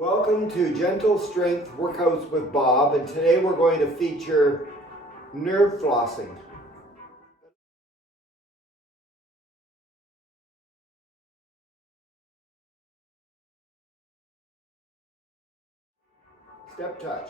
Welcome to Gentle Strength Workouts with Bob, and today we're going to feature nerve flossing. Step touch.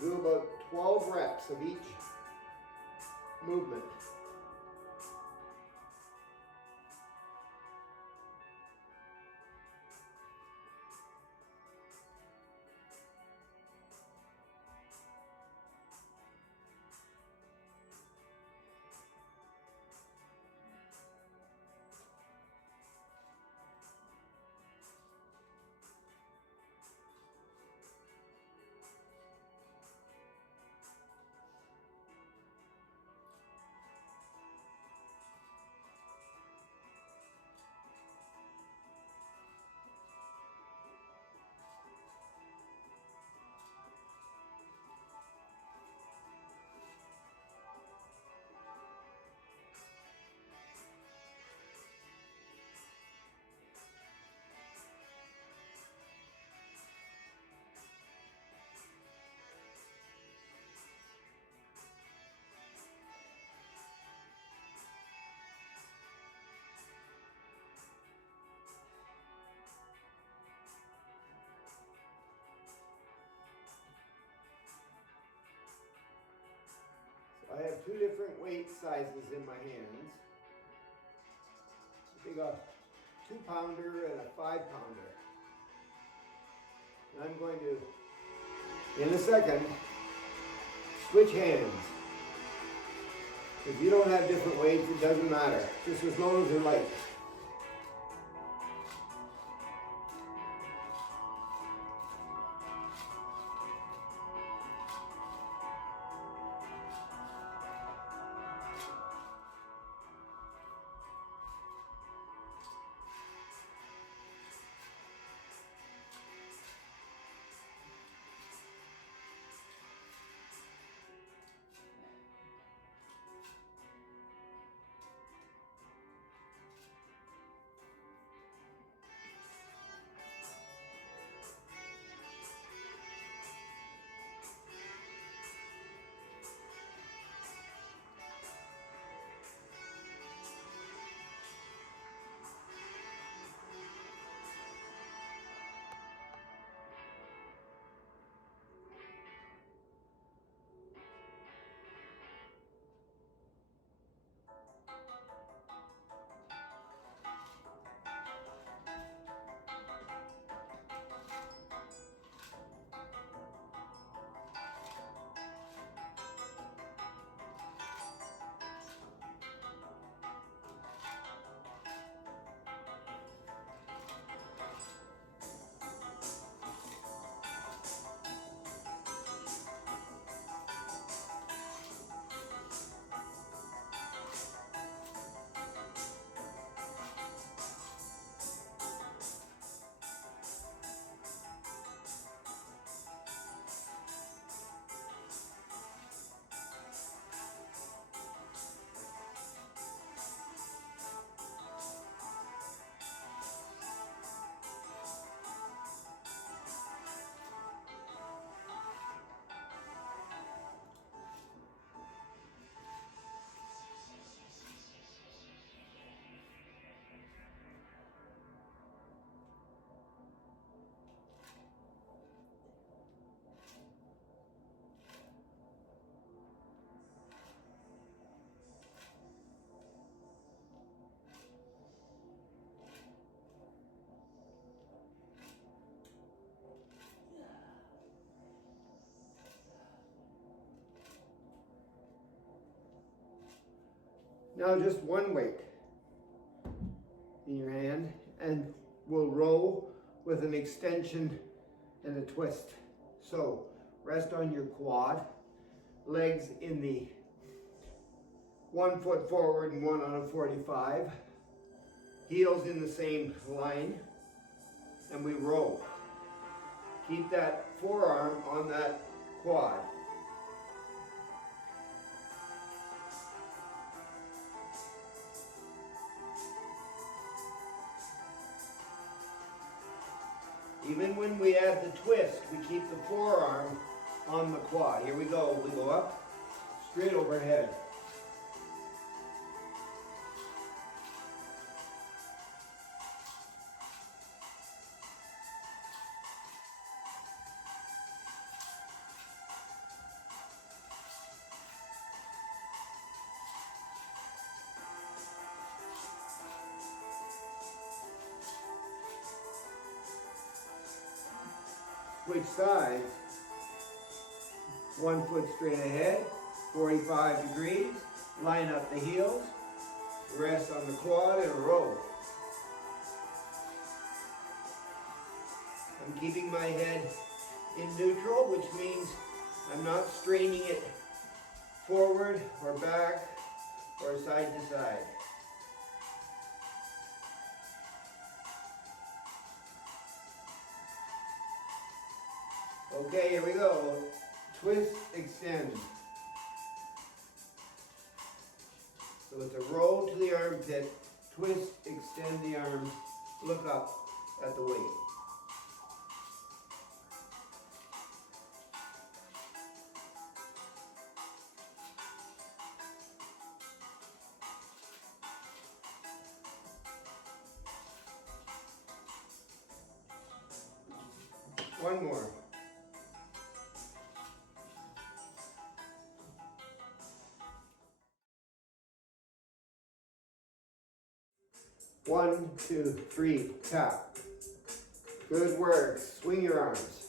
We'll do about 12 reps of each movement. I have two different weight sizes in my hands. I got a 2-pounder and a 5-pounder. And I'm going to, in a second, switch hands. If you don't have different weights, it doesn't matter, just as long as they're light. Now just one weight in your hand, and we'll row with an extension and a twist. So rest on your quad, legs in the 1 foot forward and 1 on a 45, heels in the same line, and we row. Keep that forearm on that quad. Even when we add the twist, we keep the forearm on the quad. Here we go. We go up, straight overhead. Switch sides, 1 foot straight ahead, 45 degrees, line up the heels, rest on the quad and row. I'm keeping my head in neutral, which means I'm not straining it forward or back or side to side. Okay, here we go. Twist, extend. So it's a roll to the armpit, twist, extend the arms, look up at the weight. One more. One, two, three, tap. Good work. Swing your arms.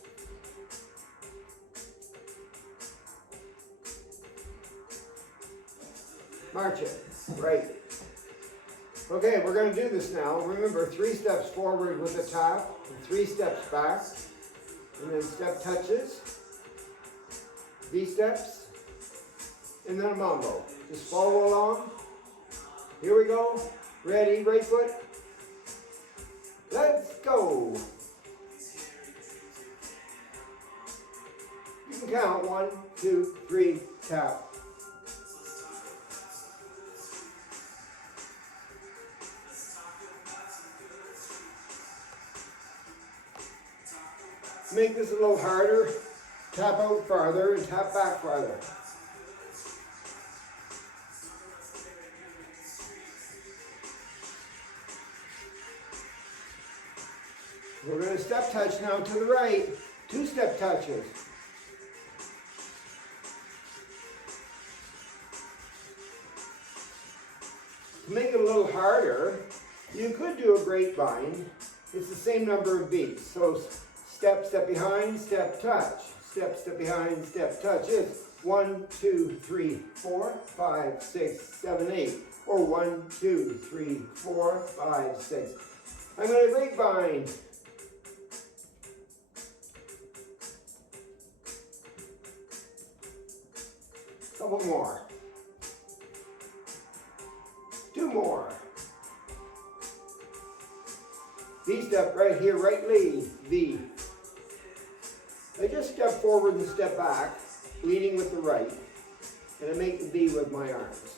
March it. Right. Okay, we're going to do this now. Remember, 3 steps forward with a tap, and 3 steps back, and then step touches, V-steps, and then a mambo. Just follow along. Here we go. Ready, right foot. Let's go. You can count 1, 2, 3, tap. Make this a little harder. Tap out farther and tap back farther. We're going to step touch now to the right. 2 step touches. To make it a little harder, you could do a grapevine. It's the same number of beats. So step, step behind, step touch. Step, step behind, step touch. It's 1, 2, 3, 4, 5, 6, 7, 8. Or 1, 2, 3, 4, 5, 6. I'm going to grapevine. Couple more. 2 more. V step right here, right lead, V. I just step forward and step back, leading with the right, and I make the V with my arms.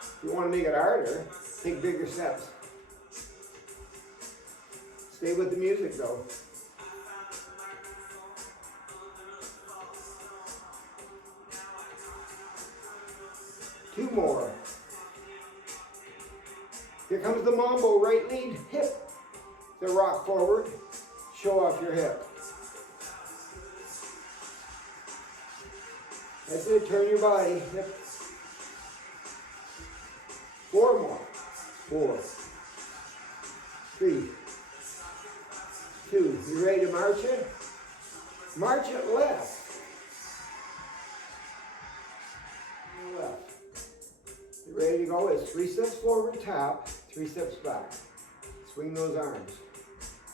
If you want to make it harder, take bigger steps. Stay with the music though. Two more. Here comes the mambo, right lead, hip. The rock forward, show off your hip. That's it, turn your body, hip. 4 more. 4, 3, 2. You ready to march it? March it left. Left. Ready to go is 3 steps forward, tap, 3 steps back. Swing those arms.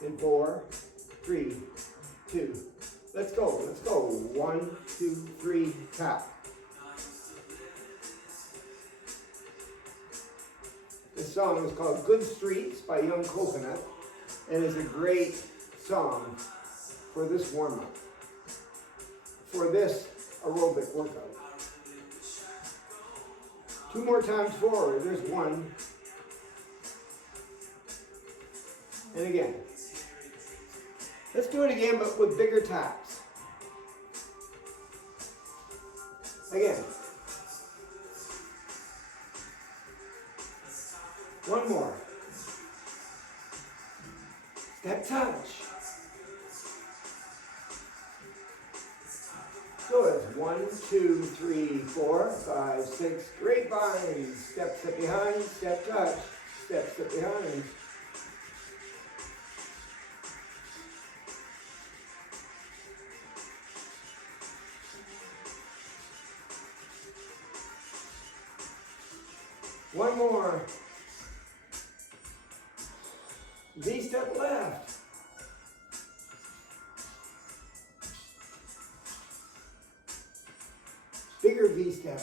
In 4, 3, 2. Let's go, let's go. 1, 2, 3, tap. This song is called Good Streets by Young Coconut and is a great song for this warm-up, for this aerobic workout. 2 more times forward. There's 1. And again. Let's do it again, but with bigger taps. Again. 1 more. Step touch. So it's 1, 2, 3, 4, 5, 6. Grapevines. Step, step behind. Step touch. Step, step behind. One more. V-step left. Bigger V-step.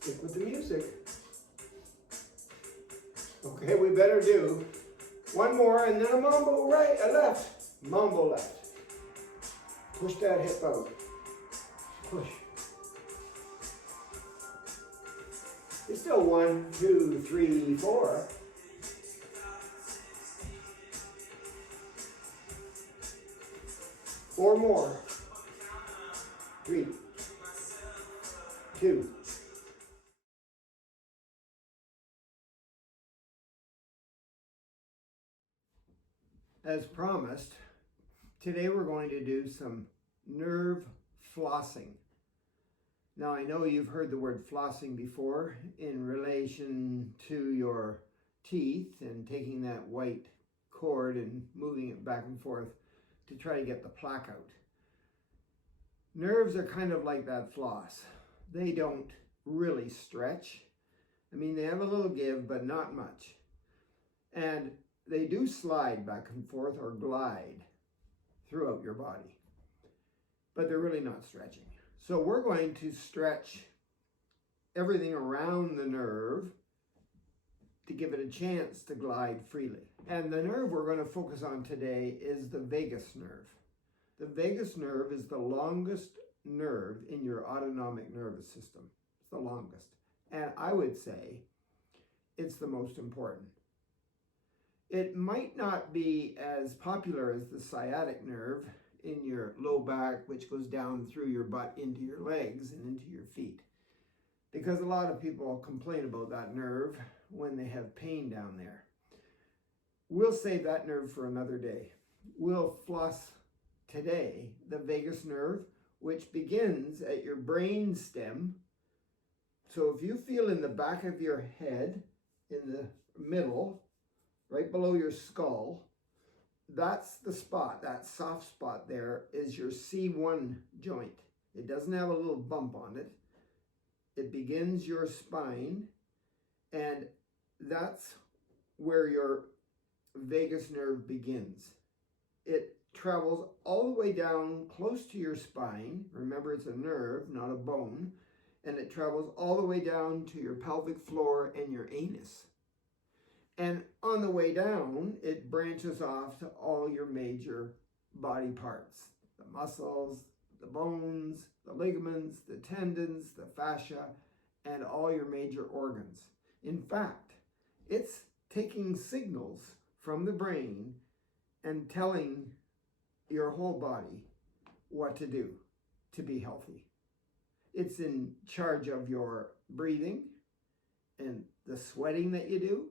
Stick with the music. Okay, we better do 1 more and then a mambo right, a left. Mambo left. Push that hip out. Push. It's still 1, 2, 3, 4. Four more. 3, 2. As promised, today we're going to do some nerve flossing. Now I know you've heard the word flossing before in relation to your teeth and taking that white cord and moving it back and forth to try to get the plaque out. Nerves are kind of like that floss. They don't really stretch. I mean, they have a little give, but not much. And they do slide back and forth or glide throughout your body, but they're really not stretching. So we're going to stretch everything around the nerve to give it a chance to glide freely. And the nerve we're going to focus on today is the vagus nerve. The vagus nerve is the longest nerve in your autonomic nervous system. It's the longest. And I would say it's the most important. It might not be as popular as the sciatic nerve in your low back, which goes down through your butt into your legs and into your feet, because a lot of people complain about that nerve when they have pain down there. We'll save that nerve for another day. We'll floss today the vagus nerve, which begins at your brain stem. So if you feel in the back of your head, in the middle, right below your skull, that's the spot, that soft spot there is your C1 joint. It doesn't have a little bump on it. It begins your spine, and that's where your vagus nerve begins. It travels all the way down close to your spine. Remember, it's a nerve, not a bone. And it travels all the way down to your pelvic floor and your anus. And on the way down, it branches off to all your major body parts. The muscles, the bones, the ligaments, the tendons, the fascia, and all your major organs. In fact, it's taking signals from the brain and telling your whole body what to do to be healthy. It's in charge of your breathing and the sweating that you do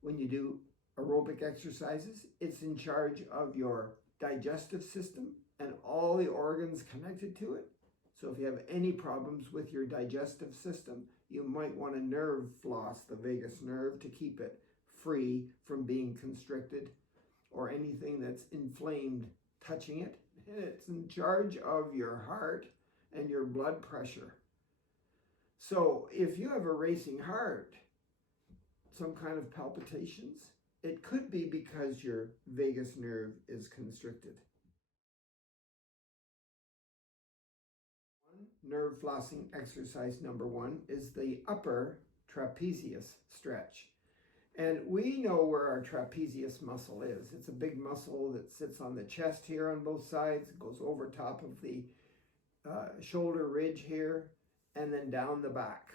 when you do aerobic exercises. It's in charge of your digestive system and all the organs connected to it. So if you have any problems with your digestive system, you might want to nerve floss the vagus nerve to keep it free from being constricted or anything that's inflamed touching it. and it's in charge of your heart and your blood pressure. So if you have a racing heart, some kind of palpitations, it could be because your vagus nerve is constricted. Nerve flossing exercise number 1 is the upper trapezius stretch. And we know where our trapezius muscle is. It's a big muscle that sits on the chest here on both sides. It goes over top of the shoulder ridge here and then down the back.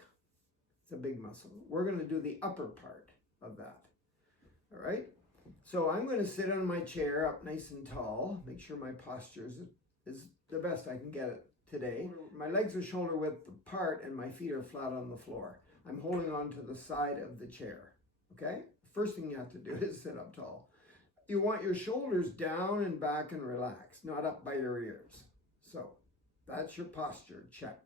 It's a big muscle. We're going to do the upper part of that. All right? So I'm going to sit on my chair up nice and tall. Make sure my posture is the best I can get it today. My legs are shoulder width apart and my feet are flat on the floor. I'm holding on to the side of the chair. Okay? First thing you have to do is sit up tall. You want your shoulders down and back and relaxed, not up by your ears. So that's your posture, check.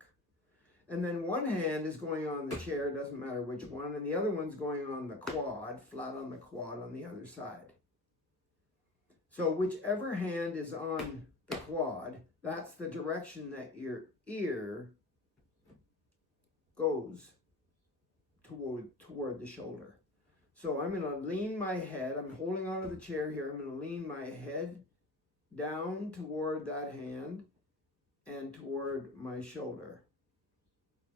And then one hand is going on the chair, doesn't matter which one, and the other one's going on the quad, flat on the quad on the other side. So whichever hand is on the quad, that's the direction that your ear goes toward the shoulder. So I'm going to lean my head, I'm holding onto the chair here, I'm going to lean my head down toward that hand and toward my shoulder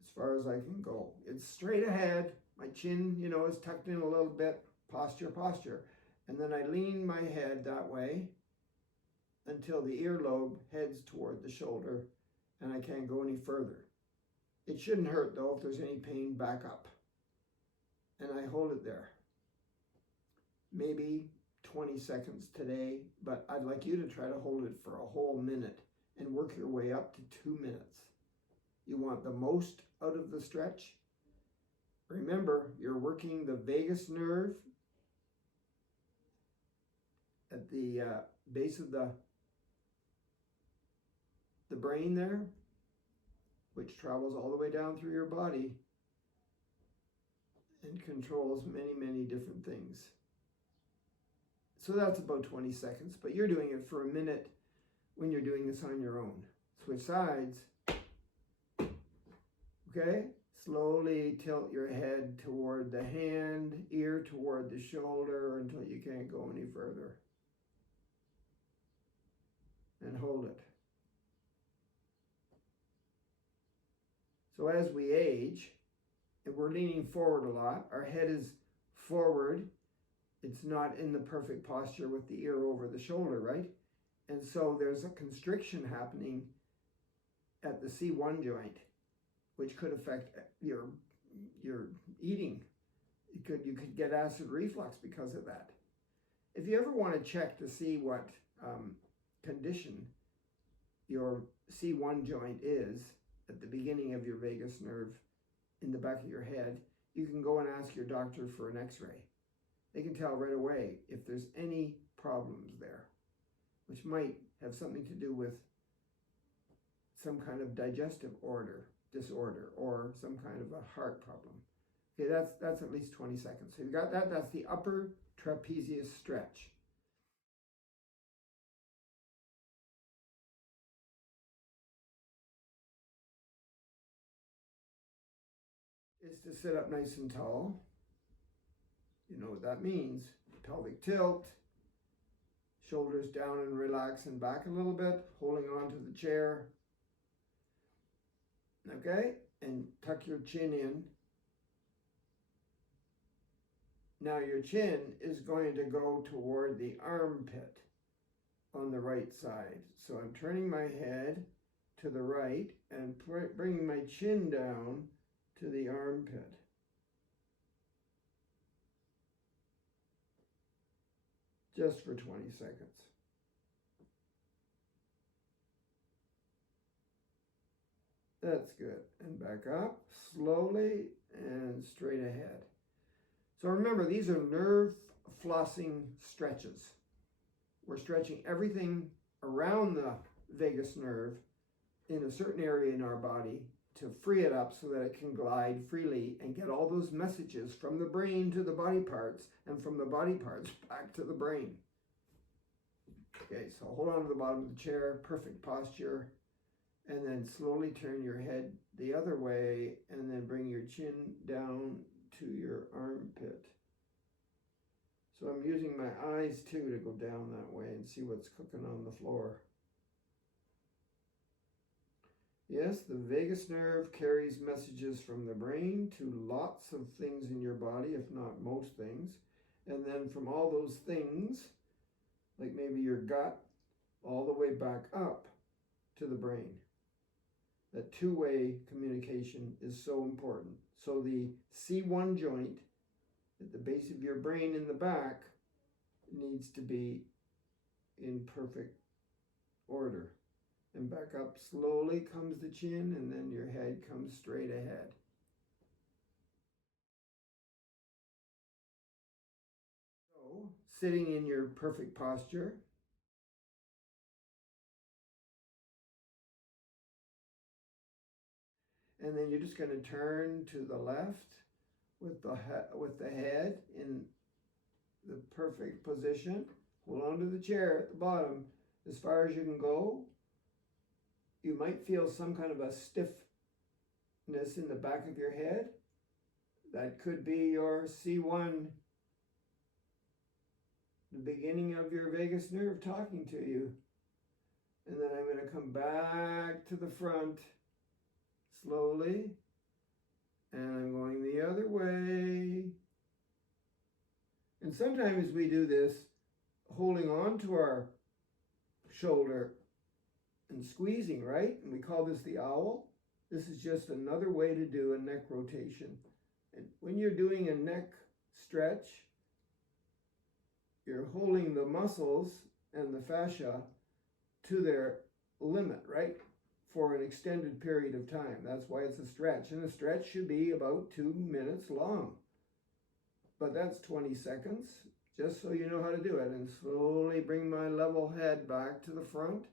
as far as I can go. It's straight ahead, my chin, is tucked in a little bit, posture. And then I lean my head that way until the earlobe heads toward the shoulder and I can't go any further. It shouldn't hurt though. If there's any pain, back up. And I hold it there. Maybe 20 seconds today, but I'd like you to try to hold it for a whole minute and work your way up to 2 minutes. You want the most out of the stretch. Remember, you're working the vagus nerve at the base of the brain there, which travels all the way down through your body and controls many, many different things. So that's about 20 seconds, but you're doing it for a minute when you're doing this on your own. Switch sides. Okay? Slowly tilt your head toward the hand, ear toward the shoulder until you can't go any further. And hold it. So as we age, and we're leaning forward a lot, our head is forward. It's not in the perfect posture with the ear over the shoulder, right? And so there's a constriction happening at the C1 joint, which could affect your eating. You could get acid reflux because of that. If you ever want to check to see what condition your C1 joint is at the beginning of your vagus nerve in the back of your head, you can go and ask your doctor for an x-ray. They can tell right away if there's any problems there, which might have something to do with some kind of digestive disorder or some kind of a heart problem. Okay, that's at least 20 seconds. So you got that. That's the upper trapezius stretch. Is to sit up nice and tall. You know what that means. Pelvic tilt, shoulders down and relax and back a little bit, holding on to the chair. Okay, and tuck your chin in. Now your chin is going to go toward the armpit on the right side. So I'm turning my head to the right and bringing my chin down to the armpit. Just for 20 seconds. That's good. And back up slowly and straight ahead. So remember, these are nerve flossing stretches. We're stretching everything around the vagus nerve in a certain area in our body to free it up so that it can glide freely and get all those messages from the brain to the body parts and from the body parts back to the brain. Okay, so hold on to the bottom of the chair, perfect posture, and then slowly turn your head the other way, and then bring your chin down to your armpit. So I'm using my eyes too to go down that way and see what's cooking on the floor. Yes, the vagus nerve carries messages from the brain to lots of things in your body, if not most things. And then from all those things, like maybe your gut, all the way back up to the brain. That two-way communication is so important. So the C1 joint at the base of your brain in the back needs to be in perfect order. And back up slowly comes the chin, and then your head comes straight ahead. So, sitting in your perfect posture. And then you're just going to turn to the left with the head in the perfect position. Hold on to the chair at the bottom as far as you can go. You might feel some kind of a stiffness in the back of your head. That could be your C1, the beginning of your vagus nerve talking to you. And then I'm going to come back to the front slowly. And I'm going the other way. And sometimes we do this holding on to our shoulder and squeezing, right? And we call this the owl. This is just another way to do a neck rotation. And when you're doing a neck stretch, you're holding the muscles and the fascia to their limit, right? For an extended period of time. That's why it's a stretch. And a stretch should be about 2 minutes long. But that's 20 seconds, just so you know how to do it. And slowly bring my level head back to the front.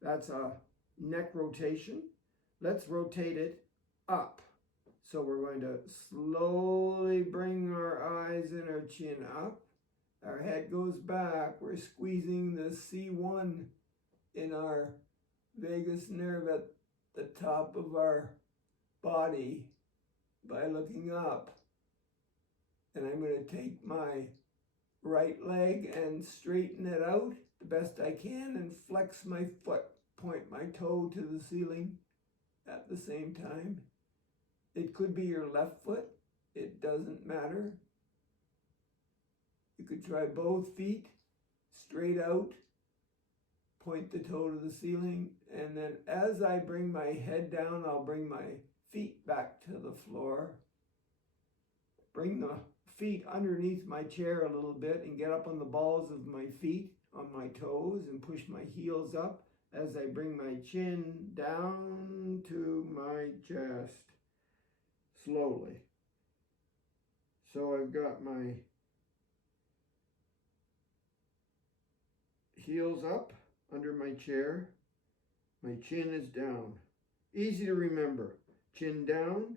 That's a neck rotation. Let's rotate it up. So we're going to slowly bring our eyes and our chin up. Our head goes back. We're squeezing the C1 in our vagus nerve at the top of our body by looking up. And I'm going to take my right leg and straighten it out the best I can and flex my foot, point my toe to the ceiling at the same time. It could be your left foot. It doesn't matter. You could try both feet straight out, point the toe to the ceiling, and then as I bring my head down, I'll bring my feet back to the floor. Bring the feet underneath my chair a little bit and get up on the balls of my feet on my toes and push my heels up as I bring my chin down to my chest slowly. So I've got my heels up under my chair. My chin is down. Easy to remember. Chin down,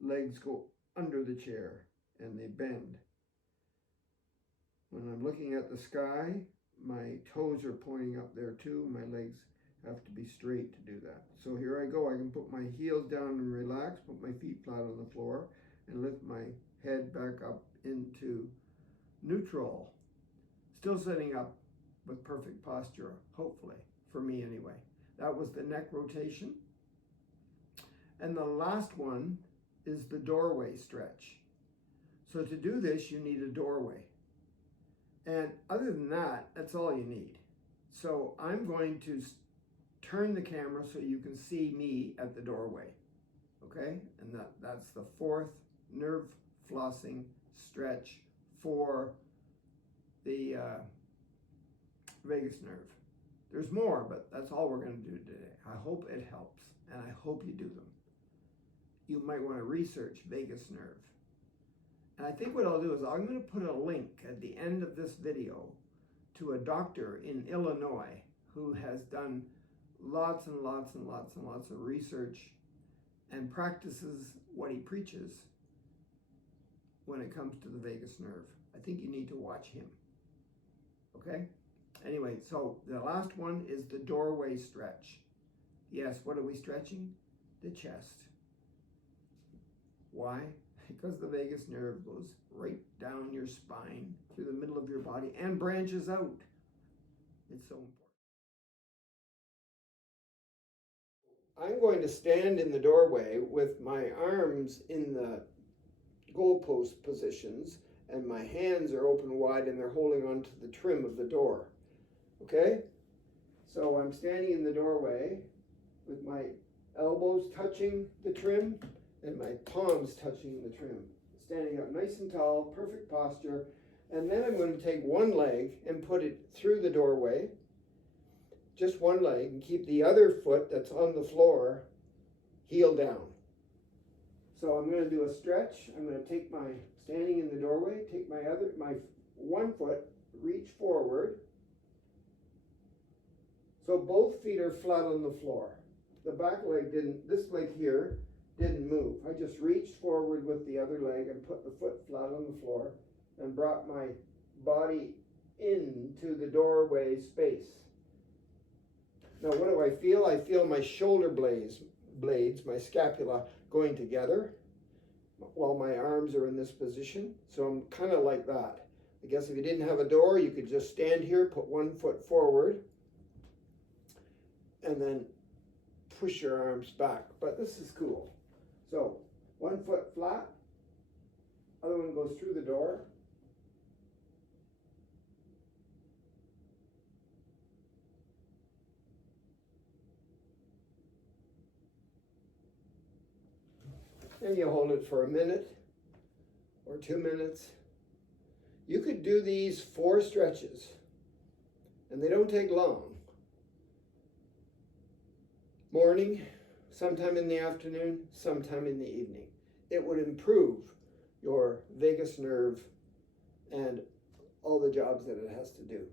legs go under the chair and they bend. When I'm looking at the sky, my toes are pointing up there too. My legs have to be straight to do that. So here I go. I can put my heels down and relax, put my feet flat on the floor, and lift my head back up into neutral. Still sitting up with perfect posture, hopefully, for me anyway. That was the neck rotation. And the last one is the doorway stretch. So to do this, you need a doorway. And other than that, that's all you need. So I'm going to turn the camera so you can see me at the doorway. Okay? And that's the fourth nerve flossing stretch for the vagus nerve. There's more, but that's all we're going to do today. I hope it helps, and I hope you do them. You might want to research vagus nerve. And I think what I'll do is I'm going to put a link at the end of this video to a doctor in Illinois who has done lots and lots and lots and lots of research and practices what he preaches when it comes to the vagus nerve. I think you need to watch him. Okay? Anyway, so the last one is the doorway stretch. Yes, what are we stretching? The chest. Why? Because the vagus nerve goes right down your spine, through the middle of your body, and branches out. It's so important. I'm going to stand in the doorway with my arms in the goalpost positions, and my hands are open wide and they're holding onto the trim of the door. Okay? So I'm standing in the doorway with my elbows touching the trim and my palms touching the trim. Standing up nice and tall, perfect posture. And then I'm going to take one leg and put it through the doorway, just one leg, and keep the other foot that's on the floor heel down. So I'm going to do a stretch. I'm going to take my, standing in the doorway, take my one foot, reach forward. So both feet are flat on the floor. The back leg didn't, this leg here didn't move. I just reached forward with the other leg and put the foot flat on the floor and brought my body into the doorway space. Now what do I feel? I feel my shoulder blades, my scapula going together while my arms are in this position. So I'm kind of like that. I guess if you didn't have a door, you could just stand here, put one foot forward, and then push your arms back. But this is cool. So one foot flat, other one goes through the door. And you hold it for a minute or 2 minutes. You could do these 4 stretches, and they don't take long. Morning, sometime in the afternoon, sometime in the evening. It would improve your vagus nerve and all the jobs that it has to do.